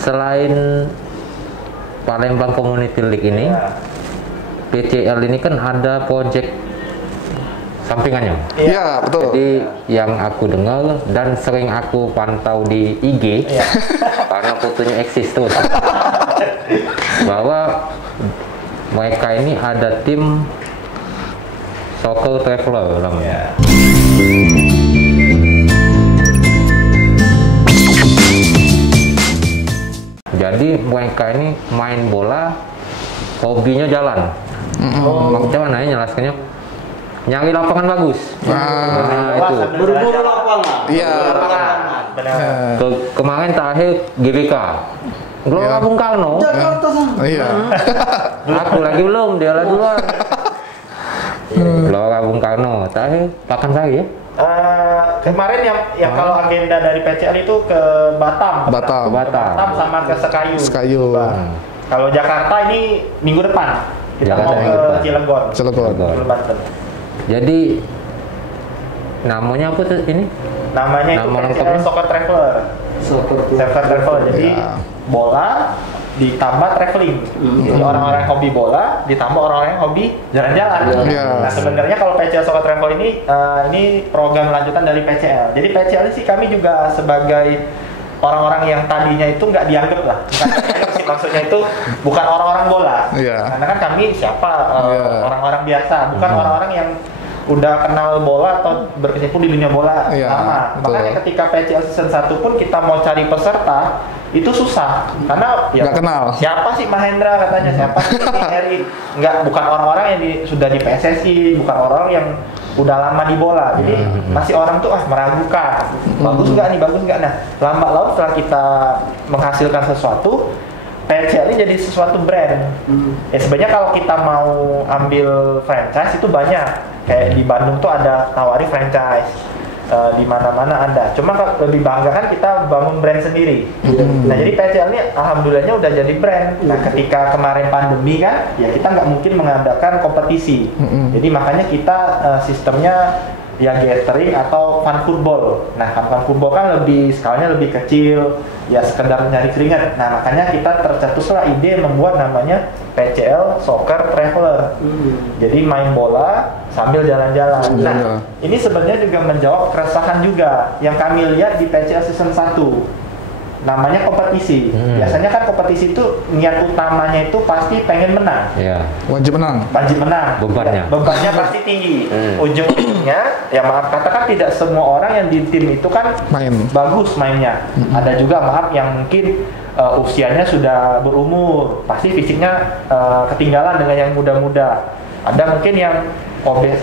selain Palembang Community League ini, PCL ini kan ada project sampingannya. Iya, betul. Jadi yang aku dengar dan sering aku pantau di IG, karena fotonya eksis terus, bahwa mereka ini ada tim Soccer Traveler namanya. Jadi mereka ini main bola, hobinya jalan. Macam mana ya jelaskannya? Nyari lapangan bagus. Nah, itu. Berburu lapangan. Iya. Kemarin terakhir GBK. Gelora Bung Karno. Jakarta sana. Iya. Aku lagi belum, dia lagi duluan. Gelora Bung Karno. Terakhir Pakansari ya? Kemarin yang kalau agenda dari PCL itu ke Batam. Batam. Ke Batam. Sama ke Sekayu. Sekayu. Kalau Jakarta ini minggu depan. Kita Jakarta mau minggu ke depan. Cilegon. Cilegon. Banten. Jadi namanya apa tuh ini? Namanya itu Nama PCL lengkapnya? Soccer Traveler. Soccer Soccer Traveler. Jadi Ya. bola ditambah traveling. Jadi orang-orang yang hobi bola ditambah orang-orang yang hobi jalan-jalan. Ya. Nah, sebenarnya kalau PCL Soccer Travel ini program lanjutan dari PCL. Jadi PCL sih kami juga sebagai orang-orang yang tadinya itu nggak dianggap lah. Bukan dianggap sih, maksudnya itu bukan orang-orang bola. Iya. Karena kan kami siapa Iya. orang-orang biasa, bukan orang-orang yang udah kenal bola atau berkecimpung di dunia bola Iya, lama. betul. Makanya ketika PCL season 1 pun kita mau cari peserta itu susah karena Nggak kenal. siapa sih Mahendra katanya, siapa sih ini Eri, bukan orang-orang yang sudah di PSSI, bukan orang yang udah lama di bola, jadi masih orang tuh meragukan, bagus nggak. Nah, lambat laun setelah kita menghasilkan sesuatu, PCL ini jadi sesuatu brand. Ya sebenarnya kalau kita mau ambil franchise itu banyak, kayak di Bandung tuh ada tawari franchise. Di mana-mana ada. Cuma lebih bangga kan kita bangun brand sendiri. Nah jadi PCL ini alhamdulillahnya udah jadi brand. Nah ketika kemarin pandemi kan, ya kita nggak mungkin mengadakan kompetisi. Jadi makanya kita sistemnya ya gathering atau fun football. Nah fun football kan skalanya lebih kecil, ya sekedar nyari keringat. Nah makanya kita tercetuslah ide membuat namanya PCL Soccer Traveler. Jadi main bola sambil jalan-jalan. Nah ini sebenarnya juga menjawab keresahan juga yang kami lihat di PCL season 1. Namanya kompetisi. Biasanya kan kompetisi itu niat utamanya itu pasti pengen menang. Ya. Wajib menang. Wajib menang. Bebannya. Bebannya pasti tinggi. Ujung-ujungnya, ya maaf katakan tidak semua orang yang di tim itu kan bagus mainnya. Ada juga maaf yang mungkin usianya sudah berumur, pasti fisiknya ketinggalan dengan yang muda-muda. Ada mungkin yang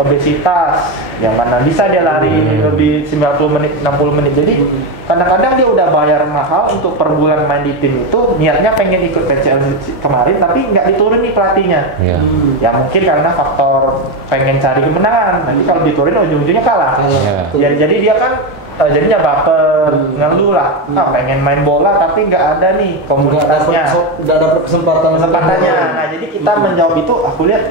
obesitas, yang mana bisa dia lari lebih 90 menit, 60 menit. Jadi kadang-kadang dia udah bayar mahal untuk per bulan main di tim itu, niatnya pengen ikut PCL kemarin tapi nggak diturunin nih pelatihnya. Ya mungkin karena faktor pengen cari kemenangan. Nanti kalau diturunin ujung-ujungnya kalah. Jadi dia kan jadinya baper, ngeluh lah. Pengen main bola tapi nggak ada nih komunitasnya, nggak ada kesempatannya. Nah jadi kita menjawab itu, aku lihat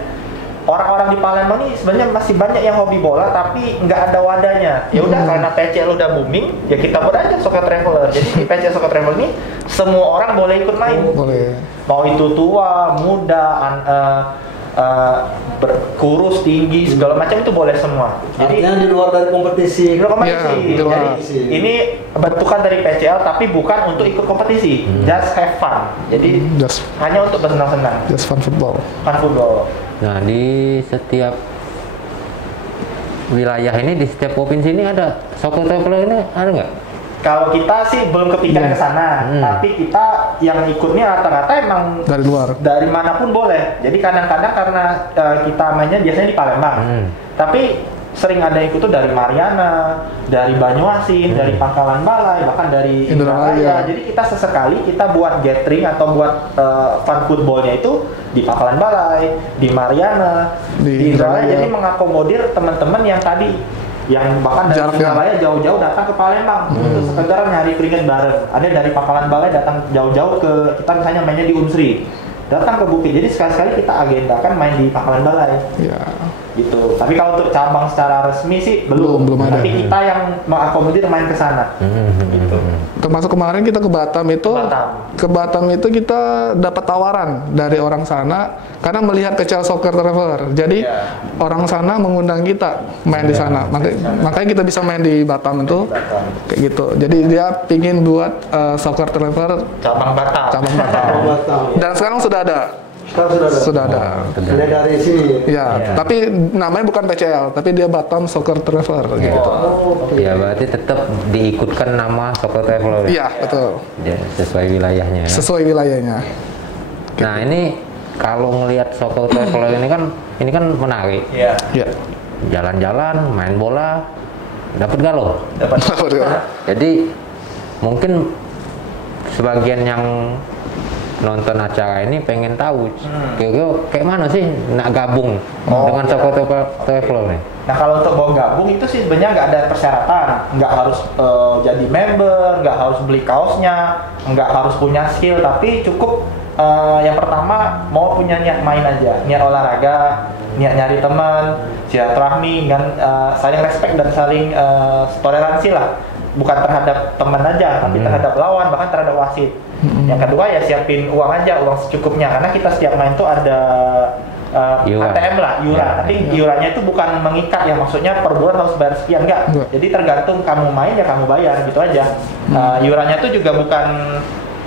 orang-orang di Palembang ini sebenarnya masih banyak yang hobi bola tapi nggak ada wadahnya. Ya udah karena PCL udah booming, ya kita buat aja Soccer Traveler. Jadi di PCL Soccer Traveler ini semua orang boleh ikut main. Boleh. Mau itu tua, muda, kurus, tinggi, segala macam itu boleh semua. Jadi artinya di luar dari kompetisi. kompetisi. Ya, Jadi ini bentukan dari PCL tapi bukan untuk ikut kompetisi. Just have fun. Jadi hanya untuk bersenang-senang. Just fun football. Fun football. Nah di setiap wilayah ini, di setiap provinsi ini ada Soccer Traveler ini ada nggak? Kalau kita sih belum kepikiran ke sana, tapi kita yang ikutnya rata-rata emang Dari luar. dari manapun boleh. Jadi kadang-kadang karena kita mainnya biasanya di Palembang, tapi sering ada yang ikut tuh dari Mariana, dari Banyuasin, dari Pangkalan Balai, bahkan dari Indralaya. Jadi kita sesekali kita buat gathering atau buat fun footballnya itu di Pangkalan Balai, di Mariana, di Indralaya. Jadi mengakomodir teman-teman yang tadi yang bahkan dari Indralaya jauh-jauh datang ke Palembang untuk sekedar nyari keringat bareng. Ada dari Pangkalan Balai datang jauh-jauh ke kita misalnya mainnya di Unsri, datang ke Bukit. Jadi sekali-sekali kita agendakan main di Pangkalan Balai. Ya. Gitu. Tapi kalau untuk cabang secara resmi sih belum ada. Tapi kita yang mengakomodir main ke sana. Gitu. Termasuk kemarin kita ke Batam itu kita dapat tawaran dari orang sana karena melihat Kecil Soccer Traveler. Jadi orang sana mengundang kita main di sana. Makanya kita bisa main di Batam itu kayak gitu. Jadi dia pingin buat Soccer Traveler cabang Batam. Dan sekarang sudah ada. Sudah ada. Dari sini. Ya, tapi namanya bukan PCL, tapi dia Batam Soccer Traveler gitu. Ya berarti tetap diikutkan nama Soccer Traveler. Iya, betul. Ya, sesuai wilayahnya. Sesuai wilayahnya. Nah, ini kalau ngelihat Soccer Traveler ini kan menarik. Iya. Iya. Jalan-jalan, main bola, dapat galo. Dapat. Jadi mungkin sebagian yang nonton acara ini pengen tahu kira-kira kayak mana sih nak gabung dengan Soccer Traveler nih. Nah kalau untuk mau gabung itu sih sebenarnya nggak ada persyaratan, nggak harus jadi member, nggak harus beli kaosnya, nggak harus punya skill, tapi cukup yang pertama mau punya niat main aja, niat olahraga, niat nyari teman, silaturahmi, dan saling respect dan saling toleransi lah. Bukan terhadap teman aja, tapi terhadap lawan, bahkan terhadap wasit. Yang kedua ya siapin uang aja, uang secukupnya, karena kita setiap main tuh ada ATM lah, iuran. Tapi iurannya itu bukan mengikat ya, maksudnya per bulan harus bayar sekian, enggak. Jadi tergantung kamu main ya kamu bayar gitu aja. Iurannya tuh juga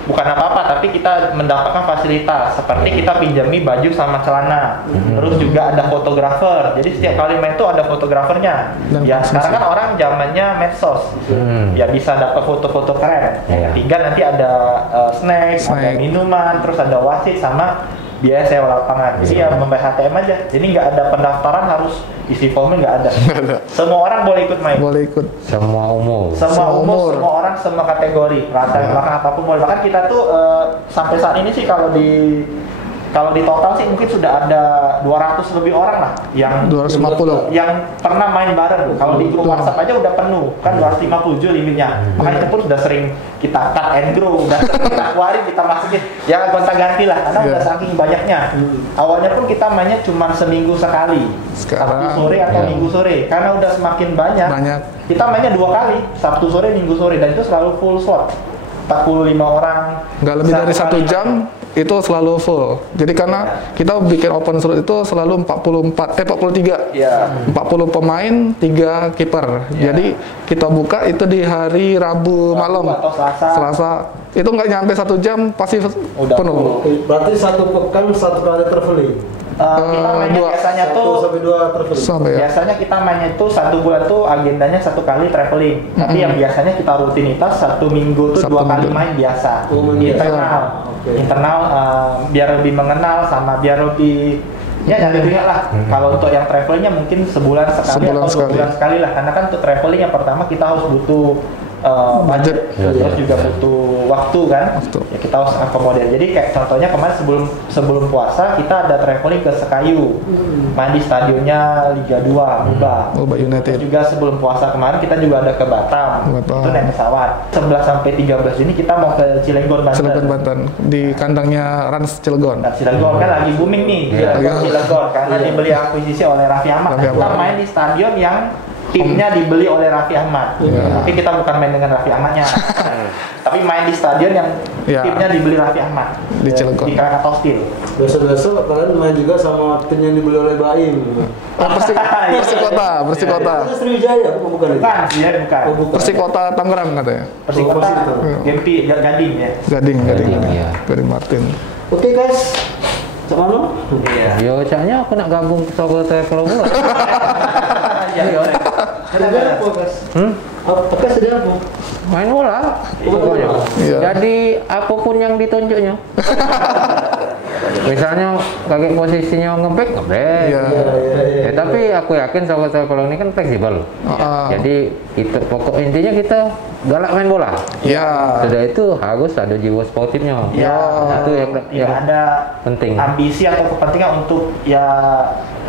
bukan apa-apa, tapi kita mendapatkan fasilitas seperti kita pinjami baju sama celana, terus juga ada fotografer. Jadi setiap kali main tuh ada fotografernya. Ya sekarang kan orang zamannya medsos, ya bisa dapat foto-foto keren. Ketiga nanti ada snack, ada minuman, terus ada wasit sama biaya sewa lapangan. Jadi ya membayar HTM aja. Jadi nggak ada pendaftaran harus isi formnya, nggak ada. Semua orang boleh ikut main. Boleh ikut. Semua umur. Semua umur, semua orang, semua kategori, latar belakang apapun boleh. Bahkan kita tuh sampai saat ini sih kalau di total sih mungkin sudah ada 200 lebih orang lah yang 250 yang pernah main bareng. Kalau di grup WhatsApp aja udah penuh, kan 257 limitnya. Makanya itu pun sudah sering kita cut and grow, udah sering kita keluarin, kita masukin, ya gonta-ganti lah, karena udah saking banyaknya. Awalnya pun kita mainnya cuma seminggu sekali, Sabtu sore atau Minggu sore, karena udah semakin banyak. Kita mainnya 2 kali, Sabtu sore, Minggu sore, dan itu selalu full slot. 45 orang, nggak lebih dari 1 jam itu selalu full. Jadi karena kita bikin open slot itu selalu 43. 40 pemain, 3 kiper. Jadi kita buka itu di hari Rabu malam atau Selasa. Itu nggak nyampe 1 jam pasti udah penuh. Berarti 1 pekan 1 kali traveling. Kita mainnya biasanya 1 sampai 2 traveling. Biasanya kita mainnya itu 1 bulan tuh agendanya 1 kali traveling. Tapi yang biasanya kita rutinitas 1 minggu tuh 2 kali main biasa. Internal biar lebih mengenal sama biar lebih nyari duit lah. Kalau untuk yang travelingnya mungkin sebulan sekali atau 2 bulan sekali lah. Karena kan untuk traveling yang pertama kita harus butuh budget, terus juga butuh waktu kan, ya kita harus akomodir. Jadi kayak contohnya kemarin sebelum puasa kita ada traveling ke Sekayu, main di stadionnya Liga 2 Muba United. Terus juga sebelum puasa kemarin kita juga ada ke Batam. Itu naik pesawat. 11 sampai 13 Juni kita mau ke Cilegon Banten. Di kandangnya Rans Cilegon. Nah, Cilegon kan lagi booming nih, Cilegon karena dibeli akuisisi oleh Raffi Ahmad. Kita main di stadion yang timnya dibeli oleh Raffi Ahmad, tapi kita bukan main dengan Raffi Ahmadnya, tapi main di stadion yang timnya dibeli Raffi Ahmad di Cilegon, di Krakatau Steel. Besok kalian main juga sama tim yang dibeli oleh Baim. Persikota. Itu Sriwijaya bukan? Bukan. Persikota Tangerang katanya. Persikota Gempi Gading ya. Gading Martin. Oke guys. Sama lo? Yo, caknya aku nak gabung ke Soccer Traveler pula. Ada apa, Kas? Apa sedang apa? Main bola. Pokoknya. Jadi apapun yang ditunjuknya. Misalnya kayak posisinya ngeback. Tapi aku yakin Soccer Traveler ini kan fleksibel. Jadi itu pokok intinya kita galak main bola. Sudah itu harus ada jiwa sportifnya. Itu yang ada penting. Ambisi atau kepentingan untuk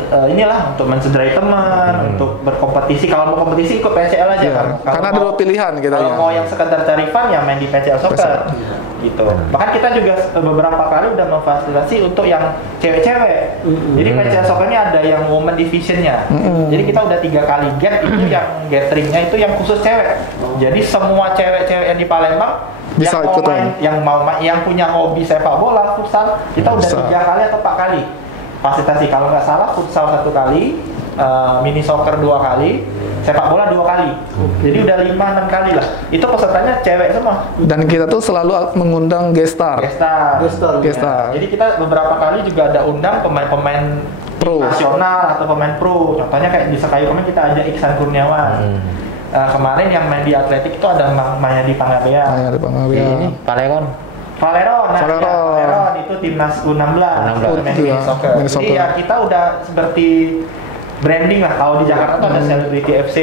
inilah untuk mencederai teman, untuk berkompetisi. Kalau mau kompetisi ikut PCL aja kan. Karena ada 2 pilihan kita. Kalau mau yang sekedar cari fun ya main di PCL Soccer. gitu. Bahkan kita juga beberapa kali udah memfasilitasi untuk yang cewek-cewek. Jadi PCL Soccer ini ada yang woman divisionnya. Jadi kita udah 3 kali get itu yang gatheringnya itu yang khusus cewek. Jadi semua cewek-cewek yang di Palembang bisa yang punya hobi sepak bola, futsal, kita udah 3 kali atau 4 kali fasilitasi. Kalau nggak salah futsal 1 kali, mini soccer 2 kali, sepak bola 2 kali. Jadi udah 5-6 kali lah. Itu pesertanya cewek semua. Dan kita tuh selalu mengundang gestar. Jadi kita beberapa kali juga ada undang pemain-pemain pro nasional atau pemain pro. Contohnya kayak di Sekayu kemarin kita ajak Iksan Kurniawan. Kemarin yang main di atletik itu ada Mayadi Panggabean. Ini Valeron itu timnas U16 mini soccer. Jadi ya kita udah seperti branding lah. Kalau di Jakarta tuh ada Celebrity FC.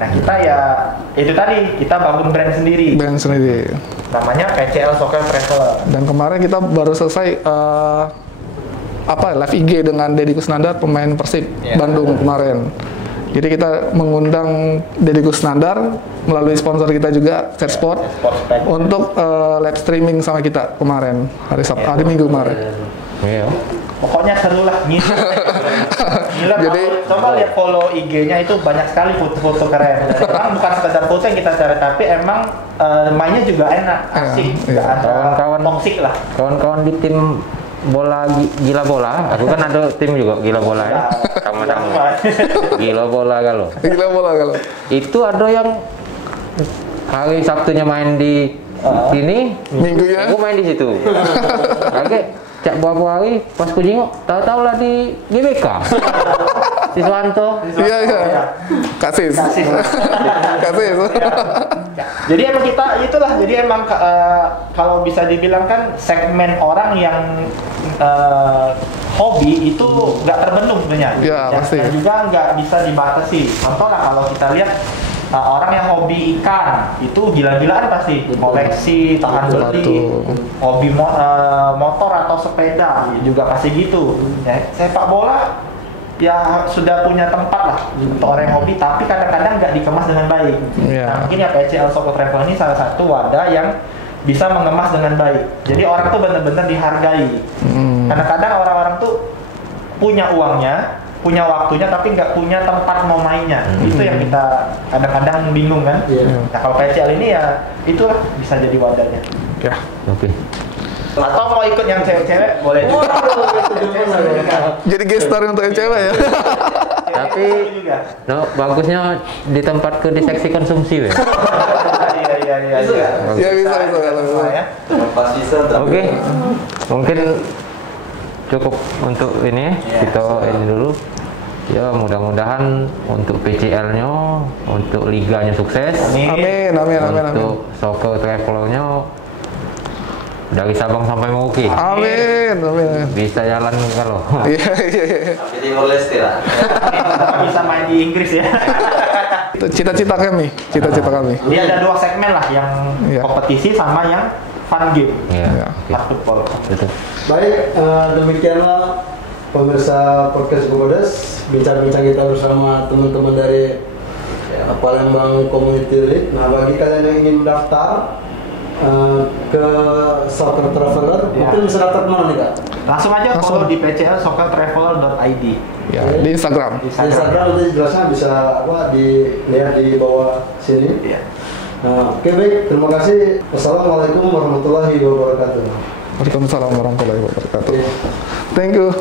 Nah kita ya itu tadi kita bangun brand sendiri. Namanya PCL Soccer Traveler. Dan kemarin kita baru selesai live IG dengan Deddy Kusnandar pemain Persib Bandung kemarin. Jadi kita mengundang Deddy Kusnandar melalui sponsor kita juga Setsport untuk live streaming sama kita kemarin hari Minggu kemarin. Pokoknya seru lah, gila. Jadi coba lihat follow IG-nya itu banyak sekali foto-foto keren. Memang bukan sekedar foto yang kita cari, tapi emang mainnya juga enak, asik, nggak ada toksik lah. Kawan-kawan di tim bola gila bola, aku kan ada tim juga gila bola ya, sama-sama. Gila bola kalau. Itu ada yang hari Sabtunya main di sini, Minggunya aku main di situ. Kaget. Cak beberapa hari pas ku jenguk, tahu-tahu lah di GBK. Siswanto. Iya. Kasih. Jadi emang kita itulah. Jadi emang kalau bisa dibilang kan segmen orang yang hobi itu nggak terbendung sebenarnya. Iya, pasti. Dan juga nggak bisa dibatasi. Contoh lah kalau kita lihat orang yang hobi ikan itu gila-gilaan pasti koleksi, tahan beli, hobi motor atau sepeda juga pasti gitu. Ya, sepak bola ya sudah punya tempat lah untuk orang yang hobi, tapi kadang-kadang nggak dikemas dengan baik. Nah, mungkin ya PCL Soccer Travel ini salah satu wadah yang bisa mengemas dengan baik. Jadi orang tuh benar-benar dihargai. Kadang-kadang orang-orang tuh punya uangnya, punya waktunya, tapi nggak punya tempat mau mainnya. Itu yang kita kadang-kadang bingung kan. Nah kalau PCL ini ya itulah bisa jadi wadahnya. Oke. Atau mau ikut yang cewek-cewek boleh. Jadi gestar untuk yang cewek ya. Tapi bagusnya di tempat di seksi konsumsi ya. Iya bisa. Oke. Mungkin cukup untuk ini, kita ini dulu. Ya mudah-mudahan untuk PCL-nya, untuk liganya sukses. Amin. Untuk Soccer Traveler-nya dari Sabang sampai Merauke. Amin. Bisa jalan kalau. Iya. Jadi Timor-Leste lah. Bisa main di Inggris ya. Cita-cita kami. Ini ada 2 segmen lah, yang kompetisi sama yang fun game. Football. Baik, demikianlah pemirsa podcast Gobodes, bincang-bincang kita bersama teman-teman dari Palembang Community League. Nah, bagi kalian yang ingin mendaftar ke Soccer Traveler, mungkin bisa daftar kemana nih Kak? Langsung aja follow di pclsoccertraveler.id. Ya, di Instagram. Di Instagram nanti jelasnya bisa dilihat di bawah sini. Oke, baik, terima kasih. Wassalamualaikum warahmatullahi wabarakatuh. Waalaikumsalam warahmatullahi wabarakatuh. Thank you.